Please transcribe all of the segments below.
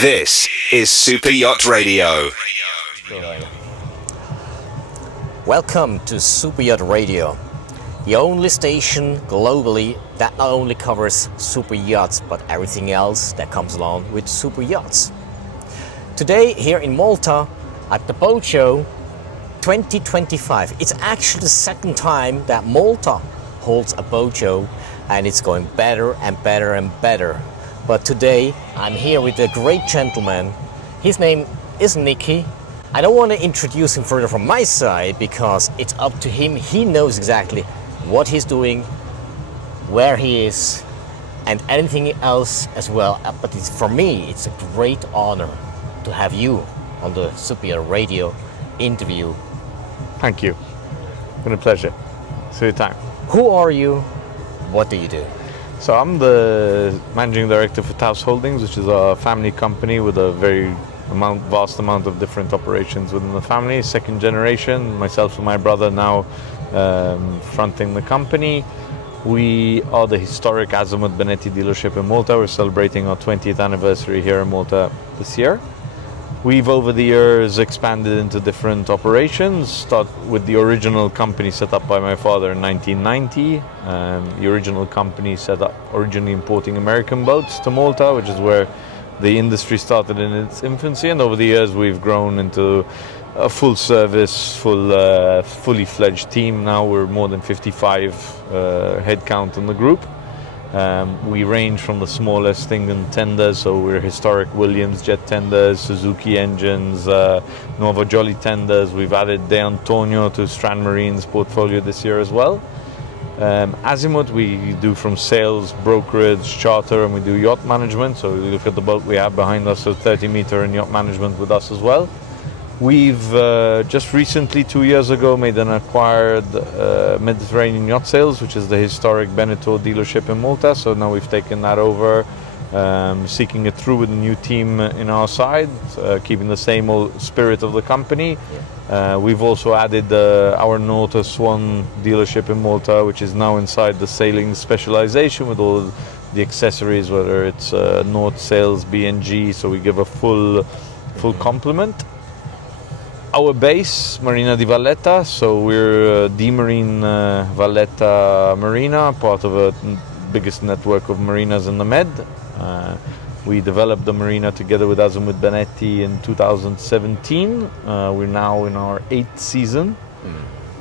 This is Super Yacht Radio. Welcome to Super Yacht Radio, the only station globally that not only covers super yachts but everything else that comes along with super yachts. Today here in Malta at the boat show 2025. It's actually the second time that Malta holds a boat show, and it's going better and better and better. But today I'm here with a great gentleman. His name is Niki. I don't want to introduce him further from my side because it's up to him. He knows exactly what he's doing, where he is, and anything else as well. But for me, it's a great honor to have you on the Super Yacht Radio interview. Thank you. It's been a pleasure. See you time. Who are you? What do you do? So I'm the managing director for Tauss Holdings, which is a family company with a vast amount of different operations within the family. Second generation, myself and my brother now fronting the company. We are the historic Azimut Benetti dealership in Malta. We're celebrating our 20th anniversary here in Malta this year. We've over the years expanded into different operations, start with the original company set up by my father in 1990. The original company set up originally importing American boats to Malta, which is where the industry started in its infancy, and over the years we've grown into a full service, fully fledged team. Now we're more than 55 headcount in the group. We range from the smallest England tenders, so we're historic Williams jet tenders, Suzuki engines, Nuovo Jolly tenders. We've added De Antonio to Strand Marine's portfolio this year as well. Azimut, we do from sales, brokerage, charter, and we do yacht management. So we look at the boat we have behind us, so 30-meter and yacht management with us as well. We've just recently, 2 years ago, made an acquired Mediterranean Yacht Sales, which is the historic Beneteau dealership in Malta. So now we've taken that over, seeking it through with a new team in our side, keeping the same old spirit of the company. We've also added our Nauta Swan dealership in Malta, which is now inside the sailing specialization with all the accessories, whether it's Naut Sales, B&G, so we give a full complement. Our base, Marina di Valletta, so we're D Marine Valletta Marina, part of a biggest network of marinas in the Med. We developed the marina together with Azimut Benetti in 2017. We're now in our 8th season.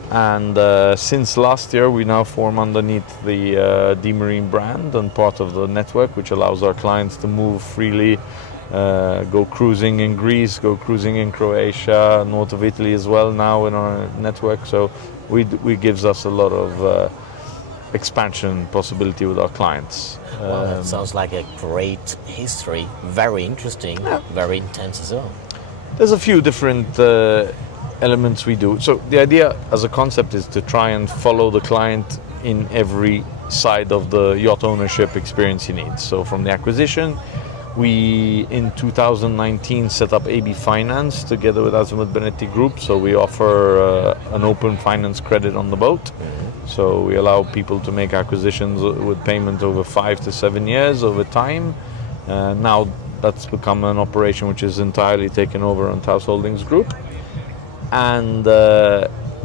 And since last year, we now form underneath the D Marine brand and part of the network, which allows our clients to move freely, go cruising in Greece, go cruising in Croatia, north of Italy as well now in our network. So we gives us a lot of expansion possibility with our clients. Well, that sounds like a great history. Very interesting, very intense as well. There's a few different elements we do. So the idea as a concept is to try and follow the client in every side of the yacht ownership experience he needs. So from the acquisition, we in 2019 set up AB Finance together with Azimut Benetti Group. So we offer an open finance credit on the boat. So we allow people to make acquisitions with payment over 5 to 7 years over time. Now that's become an operation which is entirely taken over on Tauss Holdings Group. And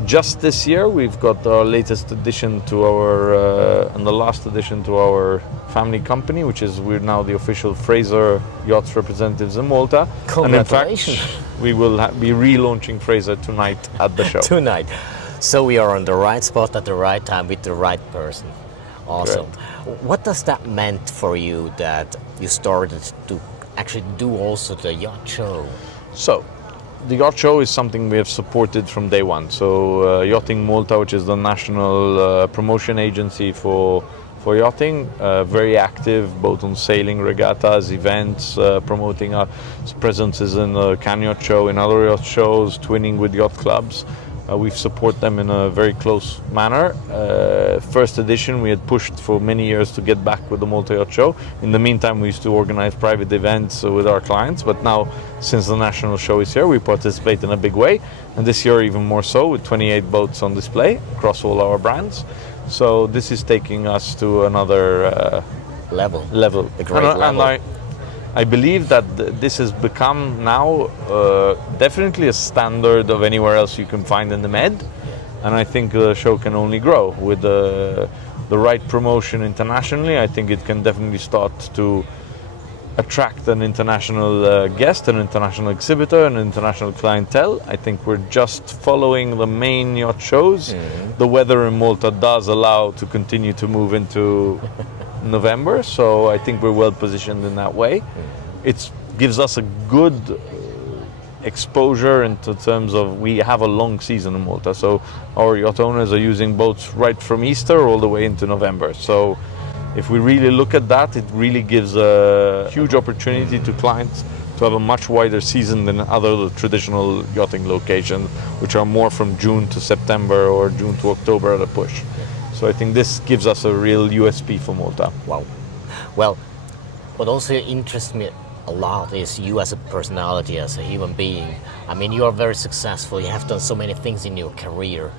just this year we've got our latest addition to our and the last addition to our family company, which is we're now the official Fraser Yachts representatives in Malta. Congratulations. And in fact, we will be relaunching Fraser tonight at the show. Tonight. So we are on the right spot at the right time with the right person. Awesome. Correct. What does that meant for you that you started to actually do also the yacht show? So the yacht show is something we have supported from day one. So Yachting Malta, which is the national promotion agency for yachting, very active both on sailing, regattas, events, promoting our presences in the Can Yacht Show, in other yacht shows, twinning with yacht clubs. We support them in a very close manner. First edition, we had pushed for many years to get back with the Malta Yacht Show. In the meantime, we used to organize private events with our clients, but now, since the national show is here, we participate in a big way. And this year, even more so, with 28 boats on display across all our brands. So this is taking us to another level. A great level. I believe that this has become now definitely a standard of anywhere else you can find in the Med, and I think the show can only grow with the right promotion internationally. I think it can definitely start to attract an international guest, an international exhibitor, an international clientele. I think we're just following the main yacht shows. The weather in Malta does allow to continue to move into November, so I think we're well positioned in that way. It gives us a good exposure into terms of we have a long season in Malta, so our yacht owners are using boats right from Easter all the way into November. So if we really look at that, it really gives a huge opportunity to clients to have a much wider season than other traditional yachting locations, which are more from June to September or June to October at a push. So I think this gives us a real USP for Malta. Wow. Well, what also interests me a lot is you as a personality, as a human being. I mean, you are very successful. You have done so many things in your career.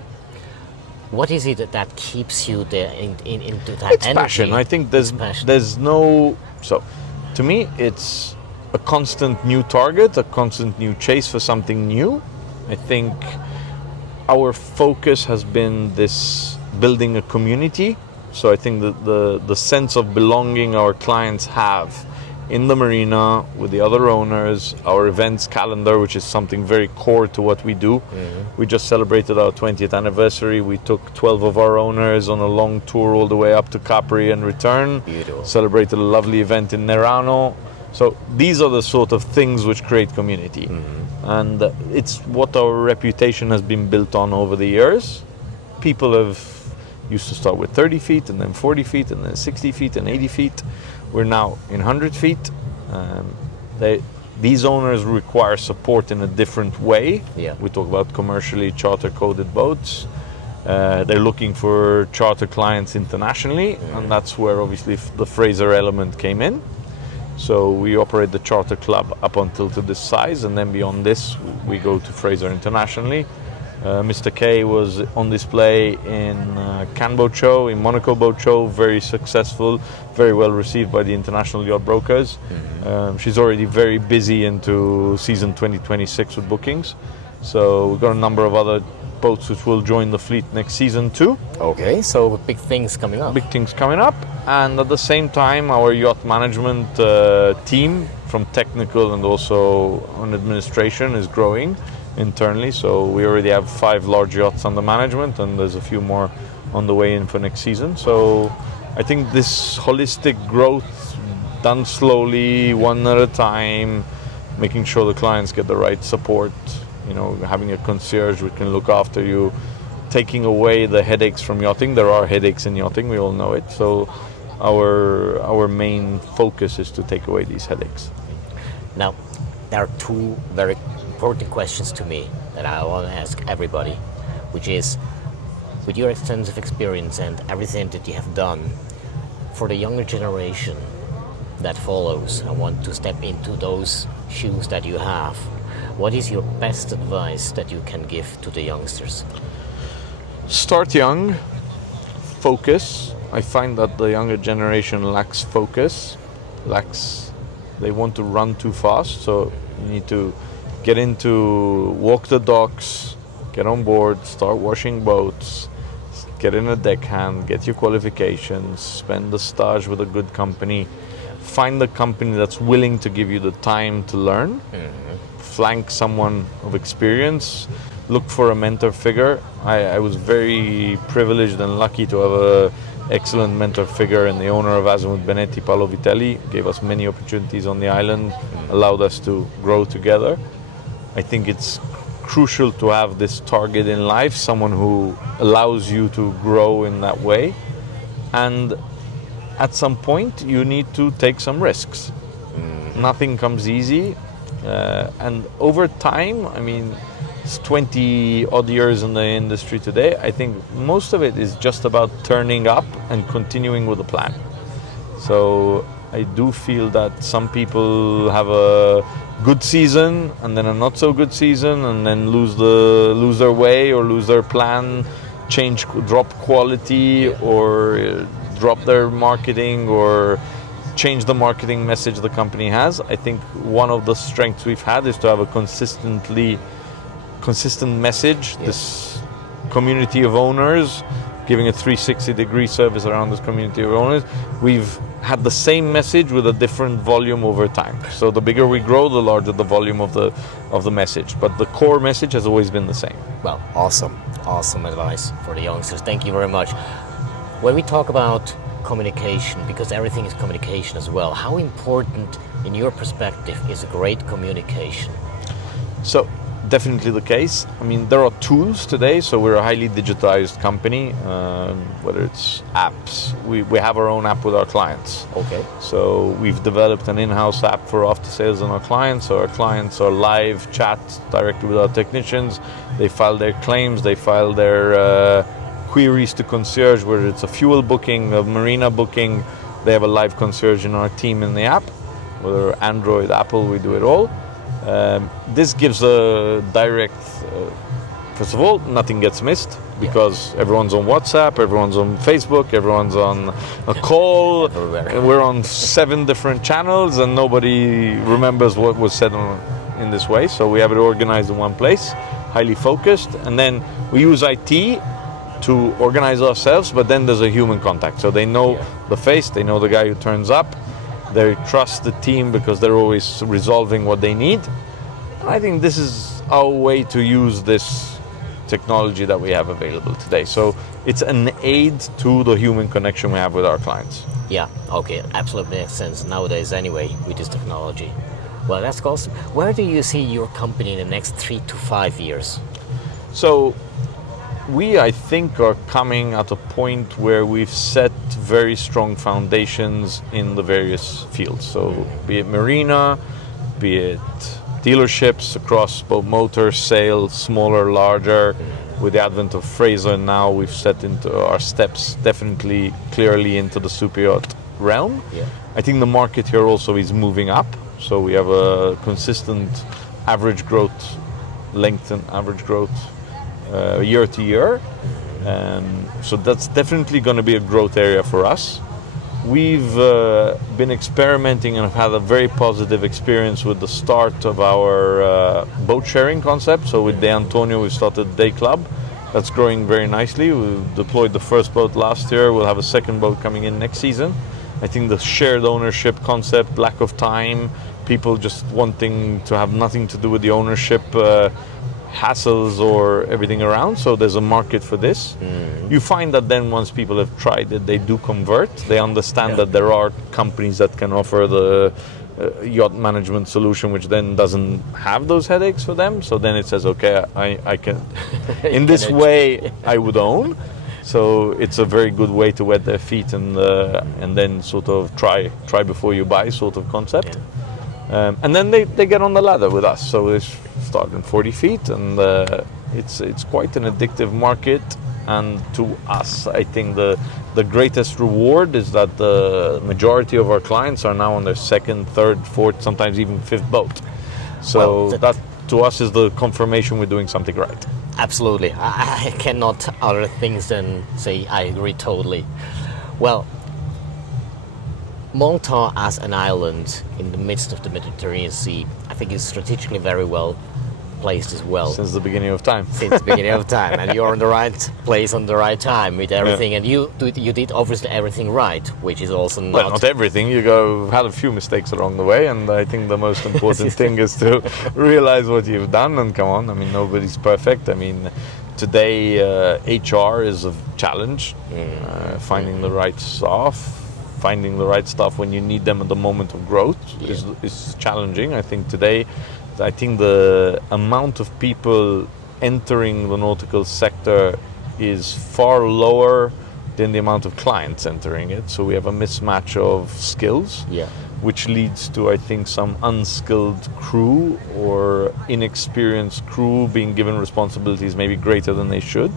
What is it that keeps you there into that It's energy? passion. I think there's no... So, to me, it's a constant new target, a constant new chase for something new. I think our focus has been this building a community. So I think that the sense of belonging our clients have in the marina with the other owners, our events calendar, which is something very core to what we do. We just celebrated our 20th anniversary. We took 12 of our owners on a long tour all the way up to Capri and return. Beautiful. Celebrated a lovely event in Nerano. So these are the sort of things which create community. And it's what our reputation has been built on over the years. People have used to start with 30 feet and then 40 feet and then 60 feet and 80 feet. We're now in 100 feet. These owners require support in a different way. Yeah. We talk about commercially charter-coded boats. They're looking for charter clients internationally, and that's where obviously the Fraser element came in. So we operate the charter club up until to this size, and then beyond this, we go to Fraser internationally. Mr. K was on display in Cannes Boat Show, in Monaco Boat Show, very successful, very well received by the international yacht brokers. She's already very busy into season 2026 with bookings. So we've got a number of other boats which will join the fleet next season too. Okay, so big things coming up. Big things coming up. And at the same time, our yacht management team, from technical and also on administration, is growing internally. So we already have 5 large yachts under management, and there's a few more on the way in for next season. So I think this holistic growth, done slowly, one at a time, making sure the clients get the right support, you know, having a concierge who can look after you, taking away the headaches from yachting. There are headaches in yachting, we all know it. So our main focus is to take away these headaches. Now, there are 2 very important questions to me that I want to ask everybody, which is, with your extensive experience and everything that you have done, for the younger generation that follows and want to step into those shoes that you have, what is your best advice that you can give to the youngsters? Start young, focus. I find that the younger generation lacks focus, they want to run too fast, so you need to walk the docks, get on board, start washing boats, get in a deckhand, get your qualifications, spend the stage with a good company, find the company that's willing to give you the time to learn, flank someone of experience, look for a mentor figure. I was very privileged and lucky to have an excellent mentor figure, and the owner of Azimut Benetti, Paolo Vitelli, gave us many opportunities on the island, allowed us to grow together. I think it's crucial to have this target in life, someone who allows you to grow in that way. And at some point, you need to take some risks. Nothing comes easy. And over time, I mean, it's 20 odd years in the industry today. I think most of it is just about turning up and continuing with the plan. So I do feel that some people have a good season and then a not so good season, and then lose their way or lose their plan, drop quality or drop their marketing or change the marketing message the company has. I think one of the strengths we've had is to have a consistent message. Yeah. This community of owners, giving a 360-degree service around this community of owners. We've had the same message with a different volume over time. So the bigger we grow, the larger the volume of the message. But the core message has always been the same. Well, awesome advice for the youngsters. Thank you very much. When we talk about communication, because everything is communication as well, how important, in your perspective, is great communication? So, definitely the case. I mean, there are tools today, so we're a highly digitized company, whether it's apps. We have our own app with our clients. Okay. So we've developed an in-house app for after sales on our clients. So our clients are live chat directly with our technicians. They file their claims, they file their queries to concierge, whether it's a fuel booking, a marina booking. They have a live concierge in our team in the app, whether Android, Apple, we do it all. This gives a direct, first of all, nothing gets missed because everyone's on WhatsApp, everyone's on Facebook, everyone's on a call. We're on 7 different channels and nobody remembers what was said in this way. So we have it organized in one place, highly focused. And then we use IT to organize ourselves, but then there's a human contact. So they know the face, they know the guy who turns up. They trust the team because they're always resolving what they need. And I think this is our way to use this technology that we have available today. So it's an aid to the human connection we have with our clients. Yeah, okay, absolutely makes sense nowadays anyway with this technology. Well, that's awesome. Where do you see your company in the next 3 to 5 years? So we, I think, are coming at a point where we've set very strong foundations in the various fields. So be it marina, be it dealerships across both motor, sales, smaller, larger. With the advent of Fraser now, we've set into our steps definitely clearly into the super yacht realm. Yeah. I think the market here also is moving up. So we have a consistent average growth, lengthened average growth year to year. So that's definitely going to be a growth area for us. We've been experimenting and have had a very positive experience with the start of our boat sharing concept. So with De Antonio, we started Day Club. That's growing very nicely. We deployed the first boat last year. We'll have a second boat coming in next season. I think the shared ownership concept, lack of time, people just wanting to have nothing to do with the ownership hassles or everything around, so there's a market for this. You find that then once people have tried it, they do convert. They understand that there are companies that can offer the yacht management solution, which then doesn't have those headaches for them. So then it says, okay, I can, in this way, I would own. So it's a very good way to wet their feet and then sort of try before you buy sort of concept. And then they get on the ladder with us. So they start in 40 feet, and it's quite an addictive market. And to us, I think the greatest reward is that the majority of our clients are now on their second, third, fourth, sometimes even fifth boat. So that to us is the confirmation we're doing something right. Absolutely. I cannot other things than say I agree totally. Well, Malta as an island in the midst of the Mediterranean Sea, I think is strategically very well placed as well. Since the beginning of time. Since the beginning of time. And you're in the right place on the right time with everything. Yeah. And you did obviously everything right, which is also not... Well, not everything. You had a few mistakes along the way, and I think the most important thing is to realize what you've done and come on. I mean, nobody's perfect. I mean, today HR is a challenge. Finding the right staff. Finding the right stuff when you need them at the moment of growth is challenging. I think today, the amount of people entering the nautical sector is far lower than the amount of clients entering it. So we have a mismatch of skills, which leads to, I think, some unskilled crew or inexperienced crew being given responsibilities maybe greater than they should.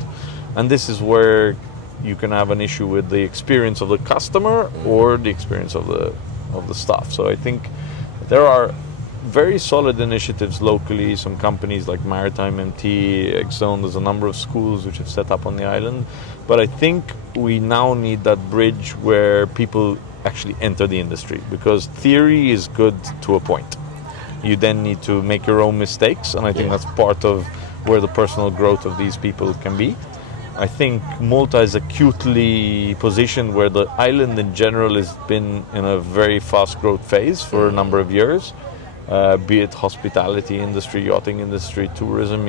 And this is where you can have an issue with the experience of the customer or the experience of the staff. So I think there are very solid initiatives locally. Some companies like Maritime MT, Exxon, there's a number of schools which have set up on the island. But I think we now need that bridge where people actually enter the industry, because theory is good to a point. You then need to make your own mistakes, and I think that's part of where the personal growth of these people can be. I think Malta is acutely positioned where the island in general has been in a very fast growth phase for a number of years, be it hospitality industry, yachting industry, tourism.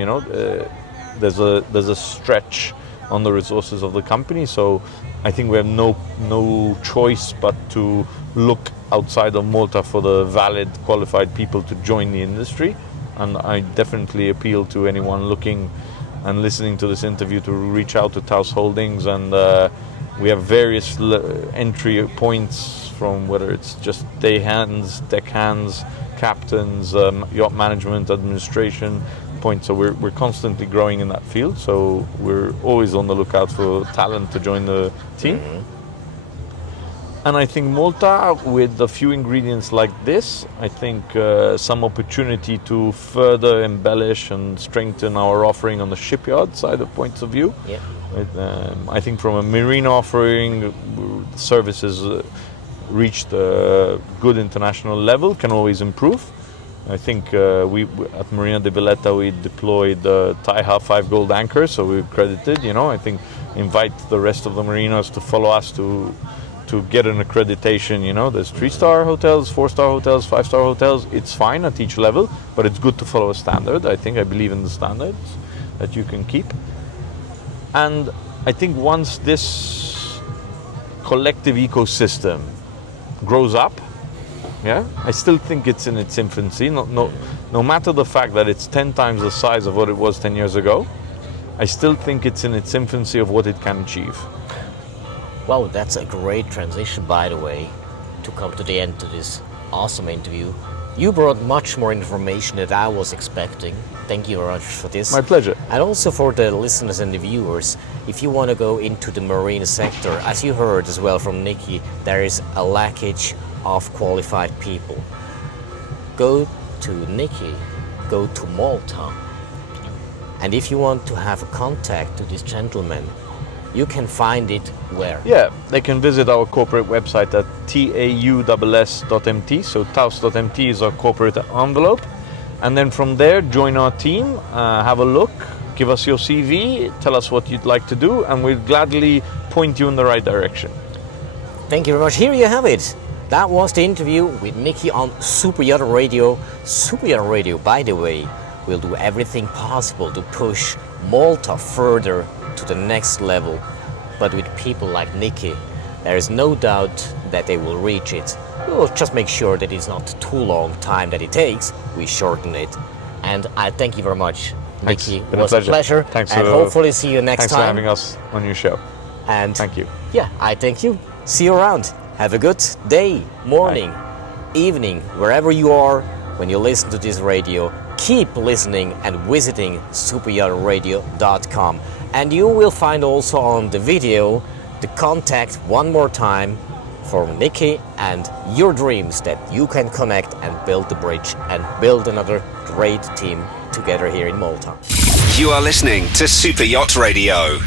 There's a stretch on the resources of the company, so I think we have no choice but to look outside of Malta for the valid, qualified people to join the industry. And I definitely appeal to anyone looking and listening to this interview to reach out to Tauss Holdings, and we have various entry points, from whether it's just day hands, deck hands, captains, yacht management, administration points. So we're constantly growing in that field, so we're always on the lookout for talent to join the team. And I think Malta, with a few ingredients like this, I think some opportunity to further embellish and strengthen our offering on the shipyard side of points of view. Yeah. I think from a marine offering, services reached a good international level, can always improve. I think we at Marina de Valletta we deployed the Taiha 5 gold anchors, so we're credited. I think invite the rest of the marinas to follow us to get an accreditation. There's 3-star hotels, 4-star hotels, 5-star hotels. It's fine at each level, but it's good to follow a standard. I believe in the standards that you can keep. And I think once this collective ecosystem grows up, I still think it's in its infancy. No matter the fact that it's 10 times the size of what it was 10 years ago, I still think it's in its infancy of what it can achieve. Wow, that's a great transition, by the way, to come to the end of this awesome interview. You brought much more information than I was expecting. Thank you very much for this. My pleasure. And also for the listeners and the viewers, if you want to go into the marine sector, as you heard as well from Niki, there is a lackage of qualified people. Go to Niki, go to Malta. And if you want to have a contact to this gentleman, you can find it where? Yeah, they can visit our corporate website at tauss.mt. So tauss.mt is our corporate envelope. And then from there, join our team, have a look, give us your CV, tell us what you'd like to do, and we'll gladly point you in the right direction. Thank you very much. Here you have it. That was the interview with Niki on Super Yacht Radio. Super Yacht Radio, by the way, will do everything possible to push Malta further to the next level. But with people like Niki, there is no doubt that they will reach it. We'll just make sure that it's not too long time that it takes. We shorten it. And I thank you very much, Niki. It was a pleasure. Thanks, and hopefully see you next time. Thanks for having us on your show. And thank you. Yeah, I thank you. See you around. Have a good day, morning, evening, wherever you are when you listen to this radio. Keep listening and visiting superyachtradio.com. And you will find also on the video the contact one more time for Niki and your dreams that you can connect and build the bridge and build another great team together here in Malta. You are listening to Super Yacht Radio.